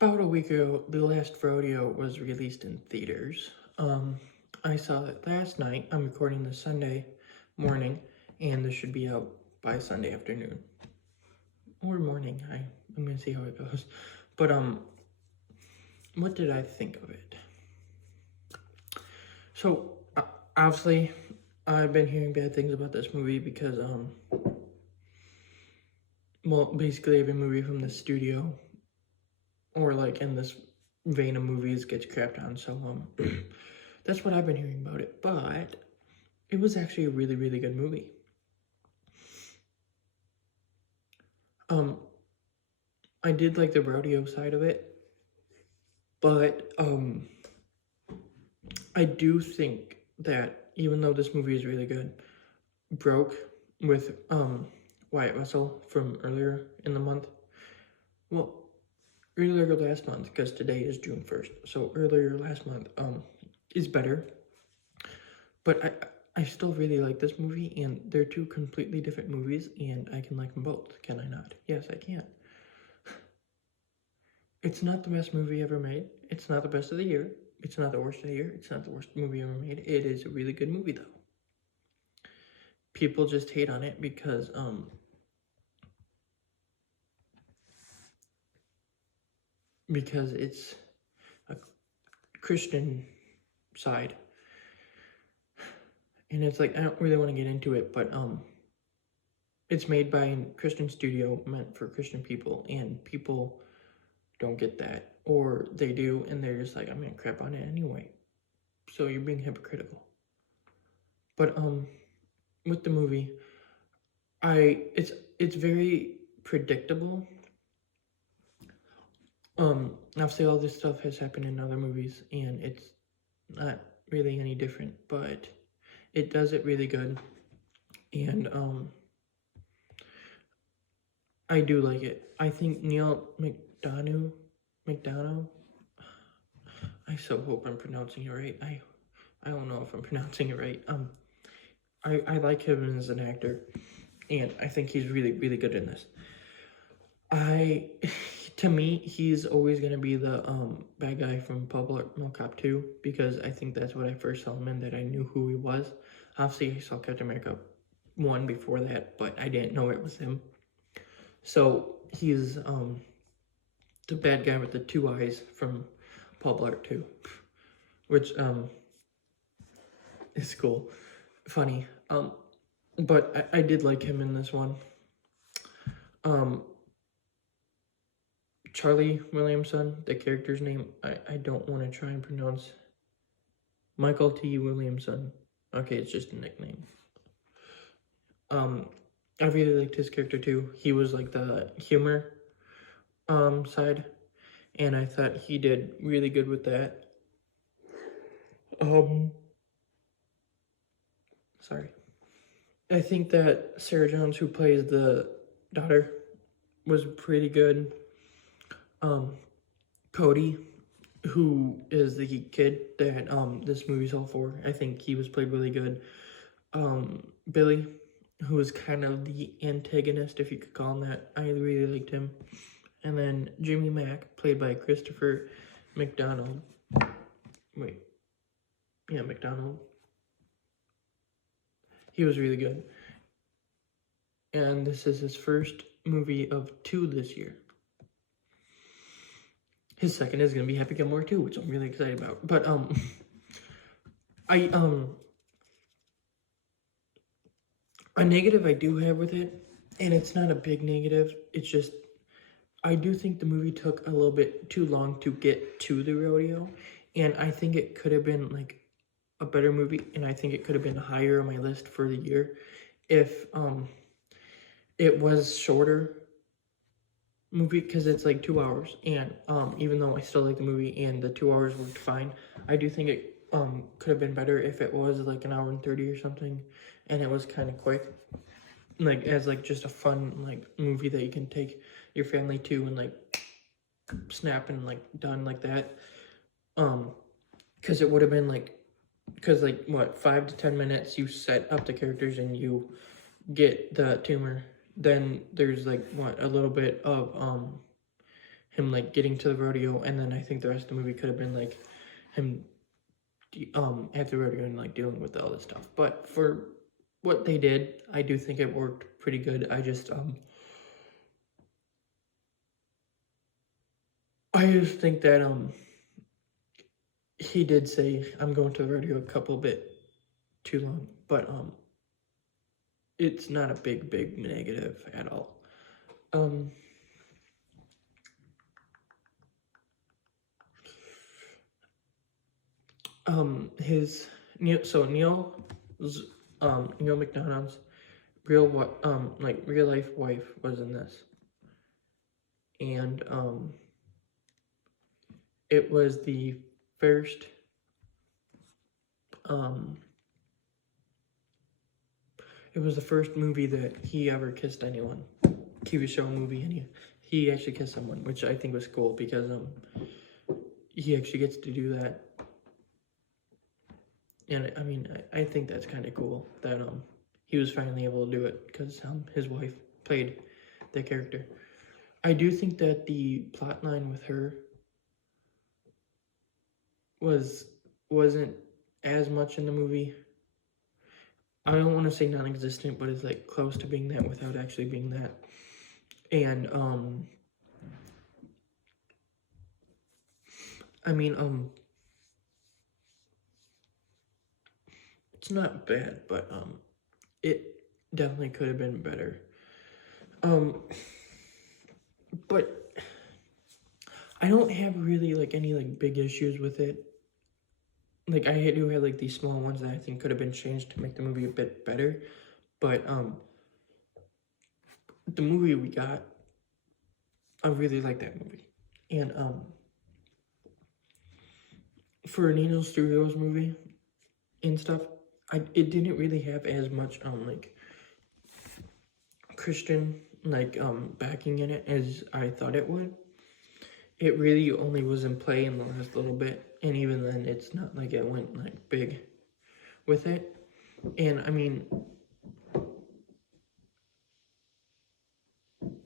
About a week ago, The Last Rodeo was released in theaters. I saw it last night. I'm recording this Sunday morning, and this should be out by Sunday afternoon. Or morning. I'm gonna see how it goes. But, what did I think of it? So, obviously, I've been hearing bad things about this movie because, well, basically every movie from the studio or like in this vein of movies gets crapped on. So that's what I've been hearing about it. But it was actually a really, really good movie. I did like the rodeo side of it, but I do think that even though this movie is really good, broke with Wyatt Russell from earlier in the month. Well, earlier last month, because today is June 1st. So earlier last month is better. But I still really like this movie, and they're two completely different movies, and I can like them both. Can I not? Yes, I can. It's not the best movie ever made. It's not the best of the year. It's not the worst of the year. It's not the worst movie ever made. It is a really good movie, though. People just hate on it because it's a Christian side. And it's like, I don't really want to get into it, but it's made by a Christian studio meant for Christian people, and people don't get that, or they do, and they're just like, I'm gonna crap on it anyway. So you're being hypocritical. But with the movie, it's very predictable. Obviously all this stuff has happened in other movies, and it's not really any different, but it does it really good. And I do like it. I think Neil McDonough, I so hope I'm pronouncing it right. I don't know if I'm pronouncing it right. I like him as an actor, and I think he's really, really good in this. To me, he's always gonna be the bad guy from Public Mall Cop 2, because I think that's what I first saw him in, that I knew who he was. Obviously, I saw Captain America 1 before that, but I didn't know it was him. So he's the bad guy with the two eyes from Pulp Art 2, which is cool, funny. But I did like him in this one. Charlie Williamson, the character's name, I don't want to try and pronounce. Michael T. Williamson. Okay, it's just a nickname. I really liked his character too. He was like the humor side, and I thought he did really good with that. Sorry. I think that Sarah Jones, who plays the daughter, was pretty good. Cody, who is the kid that this movie's all for, I think he was played really good. Billy, who was kind of the antagonist, if you could call him that, I really liked him. And then Jimmy Mack, played by Christopher McDonald. McDonald. He was really good. And this is his first movie of 2 this year. His second is gonna be Happy Gilmore 2, which I'm really excited about. But a negative I do have with it, and it's not a big negative, it's just I do think the movie took a little bit too long to get to the rodeo, and I think it could have been like a better movie, and I think it could have been higher on my list for the year if it was shorter movie, because it's like 2 hours, and even though I still like the movie and the 2 hours worked fine, I do think it could have been better if it was like an hour and 30 or something, and it was kind of quick, like as like just a fun like movie that you can take your family to and like snap and like done like that. Because it would have been like, because like what, 5 to 10 minutes you set up the characters and you get the tumor, then there's like what, a little bit of him like getting to the rodeo, and then I think the rest of the movie could have been like him at the rodeo and like dealing with all this stuff. But for what they did, I do think it worked pretty good. I just think that he did say I'm going to the rodeo a couple bit too long, but it's not a big negative at all. Neil McDonough's real life wife was in this, and it was the first movie that he ever kissed anyone, TV show, movie, and he actually kissed someone, which I think was cool because he actually gets to do that. And I mean, I think that's kind of cool that he was finally able to do it because his wife played that character. I do think that the plot line with her wasn't as much in the movie. I don't want to say non-existent, but it's like close to being that without actually being that. And I mean it's not bad, but it definitely could have been better. But I don't have really like any like big issues with it. Like I do have like these small ones that I think could have been changed to make the movie a bit better, but the movie we got, I really like that movie. And for an Angel Studios movie and stuff, it didn't really have as much like Christian like backing in it as I thought it would. It really only was in play in the last little bit, and even then it's not like it went like big with it. And I mean,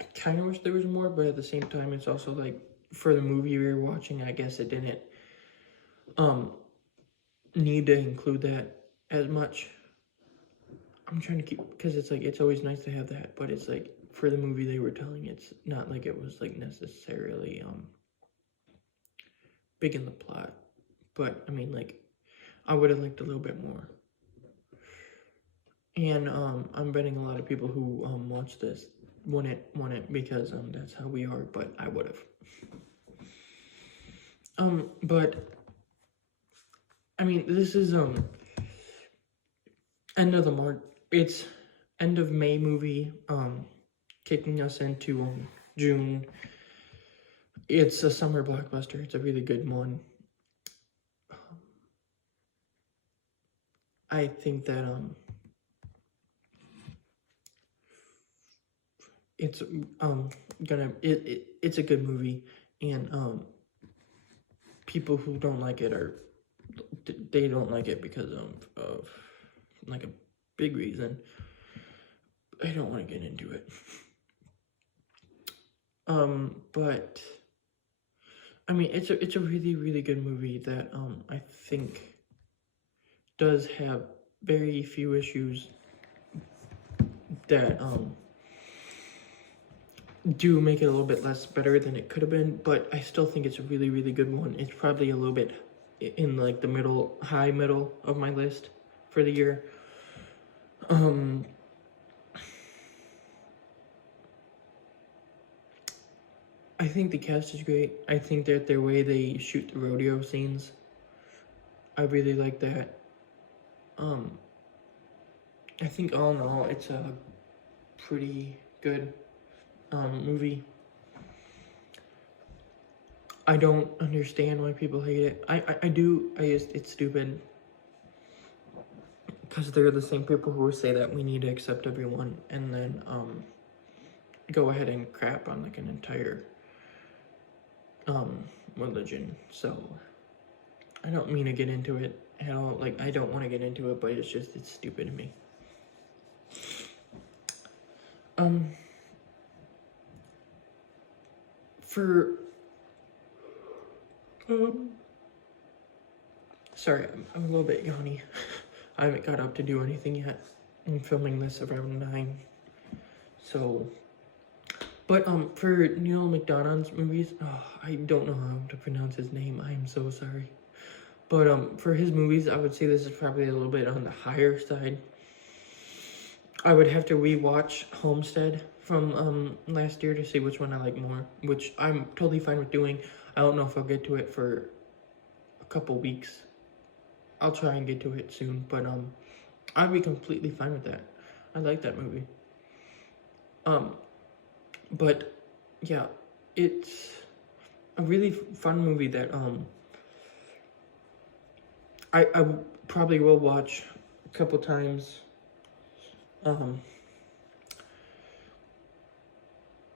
I kind of wish there was more, but at the same time it's also like for the movie we were watching, I guess it didn't need to include that as much. I'm trying to keep, because it's like it's always nice to have that, but it's like for the movie they were telling, it's not like it was like necessarily big in the plot. But I mean, like I would have liked a little bit more. And I'm betting a lot of people who watch this want it because that's how we are, but I would have. But I mean, this is end of the March. It's end of May movie, kicking us into June. It's a summer blockbuster. It's a really good one. I think that it's it's a good movie, and people who don't like it they don't like it because of like a big reason. I don't want to get into it. But I mean, it's a really good movie that I think does have very few issues that do make it a little bit less better than it could have been, but I still think it's a really good one. It's probably a little bit in like the high middle of my list for the year. I think the cast is great. I think that the way they shoot the rodeo scenes, I really like that. I think all in all, it's a pretty good movie. I don't understand why people hate it. I do. It's stupid. Because they're the same people who say that we need to accept everyone and then go ahead and crap on like an entire religion. So I don't mean to get into it at all. Like I don't want to get into it, but it's stupid to me. For Um, Sorry, I'm a little bit yawny. I haven't got up to do anything yet. I'm filming this around 9. So, but for Neil McDonough's movies, oh, I don't know how to pronounce his name. I'm so sorry. But for his movies, I would say this is probably a little bit on the higher side. I would have to rewatch Homestead from last year to see which one I like more, which I'm totally fine with doing. I don't know if I'll get to it for a couple weeks. I'll try and get to it soon, but I'd be completely fine with that. I like that movie. But yeah, it's a really fun movie that I probably will watch a couple times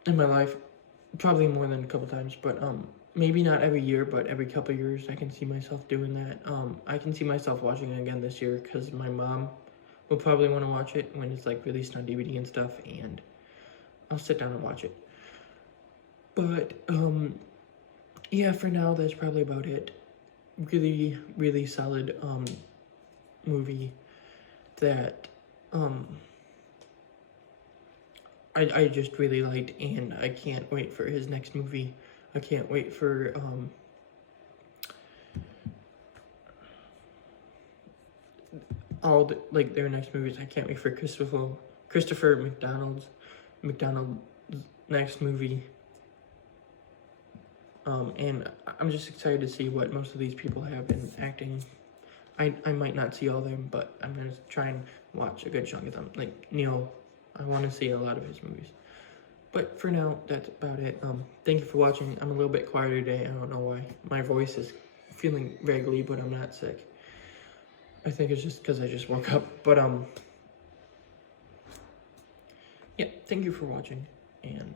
in my life, probably more than a couple times, but maybe not every year, but every couple years I can see myself doing that. I can see myself watching it again this year because my mom will probably want to watch it when it's like released on DVD and stuff, and I'll sit down and watch it. But yeah, for now that's probably about it. Really, really solid movie that I just really liked, and I can't wait for his next movie. I can't wait for all the, like their next movies. I can't wait for Christopher McDonald's next movie. And I'm just excited to see what most of these people have in acting. I might not see all of them, but I'm gonna try and watch a good chunk of them. Like Neil, I want to see a lot of his movies. But for now, that's about it. Thank you for watching. I'm a little bit quieter today. I don't know why. My voice is feeling vaguely, but I'm not sick. I think it's just because I just woke up. But yeah, thank you for watching, and